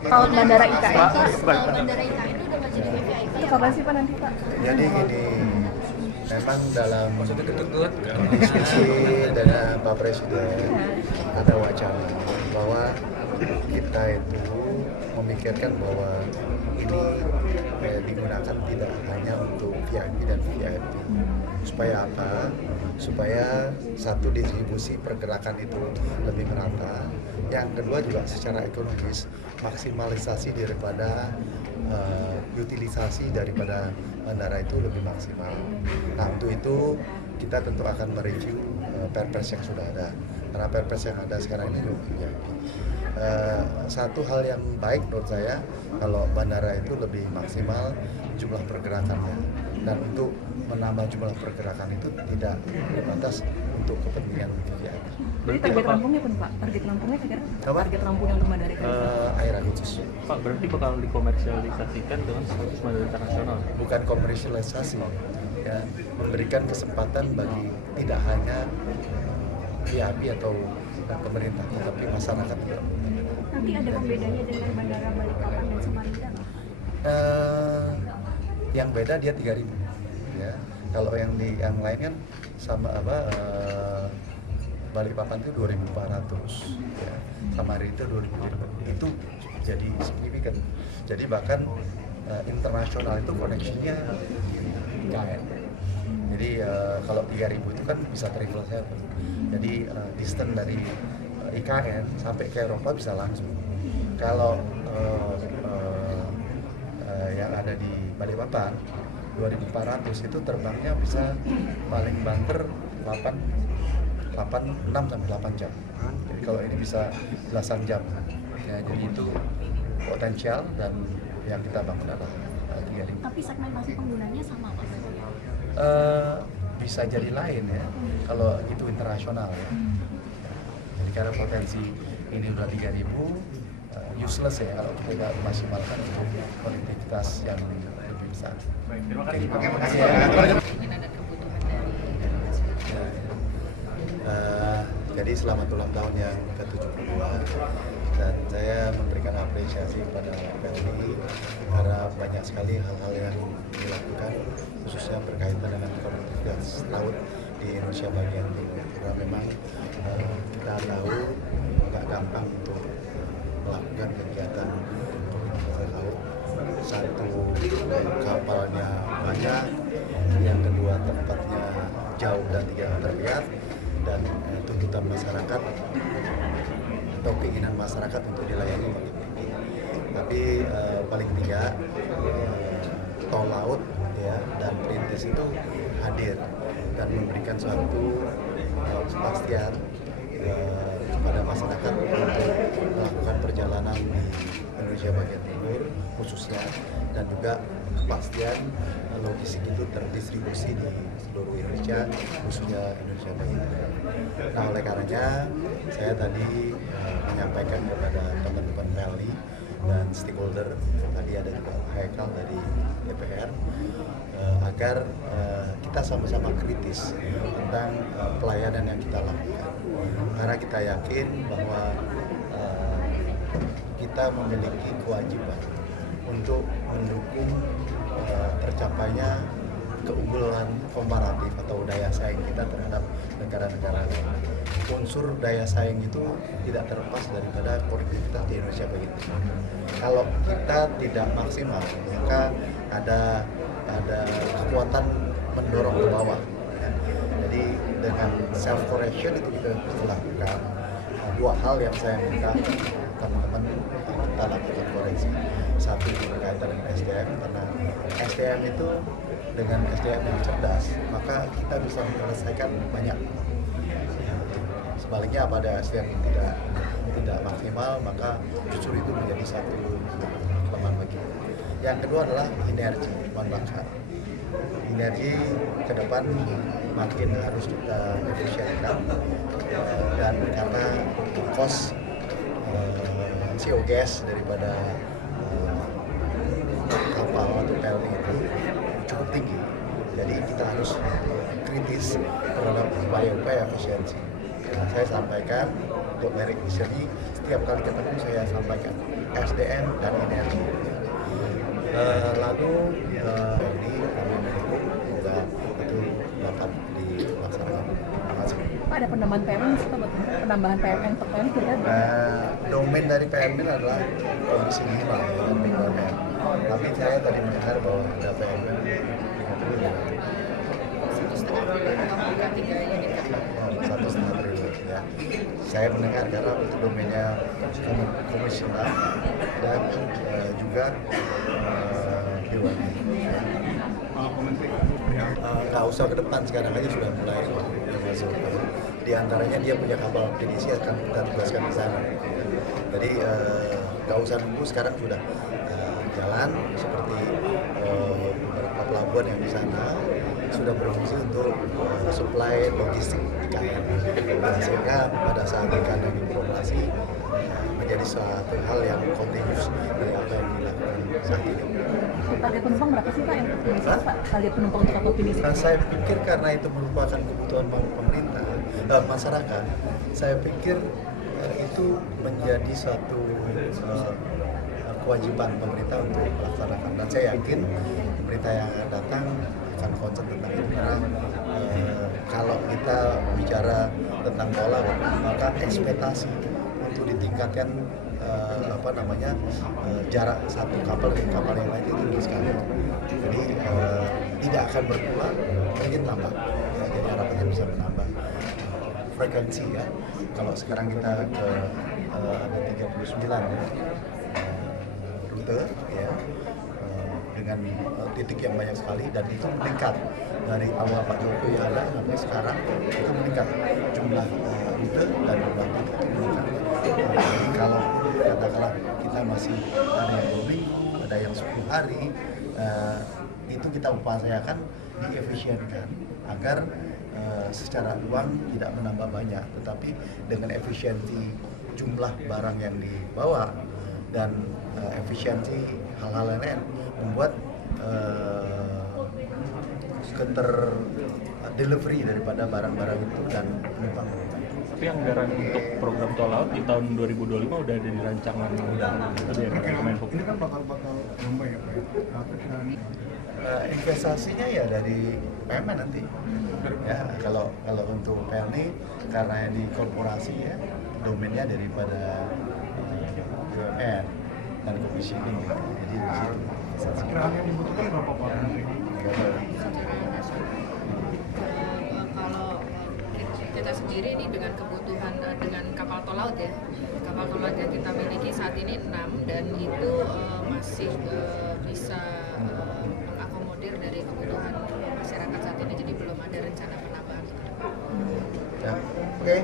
Kalau bandara IKN Pak, Pak, Bandara IKN itu udah masuk di VIP. itu kapan sih Pak nanti Pak? Jadi gini, memang dalam diskusi dengan Pak Presiden ada wacana bahwa kita itu memikirkan bahwa ini digunakan tidak hanya untuk VIP dan VIP. Supaya apa? Supaya satu, distribusi pergerakan itu lebih merata. Yang kedua juga secara ekonomis maksimalisasi daripada utilisasi daripada bandara itu lebih maksimal. Nah, untuk itu kita tentu akan mereview perpres yang sudah ada. Karena perpres yang ada sekarang ini juga VIP. Satu hal yang baik menurut saya kalau bandara itu lebih maksimal jumlah pergerakannya, dan untuk menambah jumlah pergerakan itu tidak terbatas untuk kepentingan VIP. Jadi target rampungnya pun Pak? Target rampungnya kira-kira? Target rampungnya untuk bandara IKN? Akhir Agustus. Pak, berarti bakal dikomersialisasikan dengan status bandara internasional? Bukan komersialisasi, ya, memberikan kesempatan bagi tidak hanya VIP atau pemerintah, tetapi masyarakat juga. Nanti ada pembedanya dengan Bandara Balikpapan dan Samarinda. Yang beda dia 3.000, ya. Kalau yang lain kan sama Balikpapan itu 2.400, ya. Samarinda itu 2.500. Itu jadi signifikan. Jadi bahkan internasional itu koneksinya IKN. Jadi kalau 3.000 itu kan bisa travel server. Jadi distance dari IKN sampai ke Eropa bisa langsung. Kalau yang ada di Balikpapan 2.400 itu terbangnya bisa paling banter 6 sampai 8 jam. Jadi kalau ini bisa belasan jam. Ya, jadi itu potensial, dan yang kita bangun adalah 3.000. Tapi segmentasi penggunanya sama Pak? Bisa jadi lain ya, kalau itu internasional ya. Jadi karena potensi ini udah 3.000, useless ya kalau kita nggak maksimalkan untuk konektivitas yang lebih besar. Baik, terima kasih. Terima kasih ya. Mungkin ada kebutuhan dari Jadi selamat ulang tahun yang ke-72, dan saya memberikan apresiasi kepada PLI karena banyak sekali hal-hal yang dilakukan, khususnya berkaitan dengan konektivitas laut di Indonesia bagian timur. Karena memang kita tahu nggak gampang untuk melakukan kegiatan konektivitas laut. Satu, kapalnya banyak, yang kedua tempatnya jauh dan tidak terlihat, dan tuntutan masyarakat atau keinginan masyarakat untuk dilayani makin tinggi. Tapi paling tidak tol laut ya dan perintis itu hadir dan memberikan suatu kepastian kepada masyarakat untuk melakukan perjalanan di Indonesia bagian timur khususnya, dan juga kepastian logistik itu terdistribusi di seluruh Indonesia, khususnya Indonesia bagian timur. Nah, oleh karenanya saya tadi menyampaikan kepada teman-teman PLI dan stakeholder, tadi ada juga Haikal dari DPR, agar kita sama-sama kritis tentang pelayanan yang kita lakukan. Karena kita yakin bahwa kita memiliki kewajiban untuk mendukung tercapainya keunggulan komparatif atau daya saing kita terhadap negara-negara lain. Unsur daya saing itu tidak terlepas daripada konektivitas di Indonesia bagian timur. Kalau kita tidak maksimal, maka ada kekuatan mendorong ke bawah. Ya. Jadi dengan self correction itu kita harus lakukan. Dua hal yang saya minta teman-teman kita lakukan koreksi. Satu berkaitan dengan SDM, karena SDM itu dengan SDM yang cerdas, maka kita bisa menyelesaikan banyak. Sebaliknya pada SDM yang tidak maksimal, maka justru itu menjadi satu kelemahan bagi kita. Yang kedua adalah energi bahan bakar. Energi ke depan makin harus kita efisienkan, dan karena cost CO gas daripada kapal atau PLT itu cukup tinggi. Jadi kita harus kritis terhadap upaya-upaya efisiensi. saya sampaikan untuk merit di sini setiap kali ketemu saya sampaikan SDM dan energi. Lalu ini kami mendukung semoga itu dapat dilaksanakan. Terima kasih. Pak, ada penambahan PMN sih Pak, buat penambahan PMN untuk PMN kira-kira? Domain dari PMN adalah Komisi 5 dan BUMN. Tapi saya tadi mendengar bahwa ada PMN 1,5 triliun ya. Saya mendengar karena itu domainnya Komisi 6 dan juga BUMN. Nggak usah ke depan, sekarang aja sudah mulai masuk. Di antaranya dia punya kapal pinisi akan kita tugaskan di sana. Jadi nggak usah nunggu, sekarang sudah jalan seperti beberapa pelabuhan yang di sana sudah berfungsi untuk supply logistik ikan. Sehingga pada saat ikan yang beroperasi menjadi suatu hal yang kontinus dari apa yang dilakukan saat ini. Target penumpang berapa sih Pak yang untuk Pak? Target penumpang untuk kapal pinisi? Saya pikir karena itu merupakan kebutuhan pemerintah, masyarakat, saya pikir itu menjadi suatu kewajiban pemerintah untuk melaksanakan. Dan saya yakin pemerintah yang akan datang akan concern tentang itu karena kalau kita bicara tentang tol laut, maka ekspektasi untuk ditingkatkan jarak satu kapal dengan kapal yang lain itu tinggi sekali. Jadi tidak akan berkurang, mungkin tambah. Ya, jadi harapannya bisa menambah frekuensi ya. Kalau sekarang kita ke ada 39 rute ya dengan titik yang banyak sekali dan itu meningkat dari awal Pak Jokowi ada sampai sekarang itu meningkat jumlah rute dan jumlah titik meningkat. Kalau katakanlah kita masih ada yang lebih, ada yang 10 hari, itu kita upayakan diefisienkan agar secara uang tidak menambah banyak, tetapi dengan efisiensi jumlah barang yang dibawa dan efisiensi hal-hal lain membuat delivery daripada barang-barang itu dan penumpang. Tapi anggaran untuk program tol laut di tahun 2025 udah ada di rancangan itu ya Kemenhub. Ini kan bakal nambah ya Pak. Investasinya ya dari PMN nanti. Ya kalau untuk PLN karena di korporasi ya domainnya daripada BUMN dan komisi ini. Jadi di situ. Kira-kira yang dibutuhkan berapa Pak? Kalau kita sendiri ini dengan kebutuhan dengan kapal tol laut ya, kapal tol laut yang kita miliki saat ini 6 dan itu masih bisa mengakomodir dari kebutuhan masyarakat saat ini, jadi belum ada rencana penambahan. Ya, oke.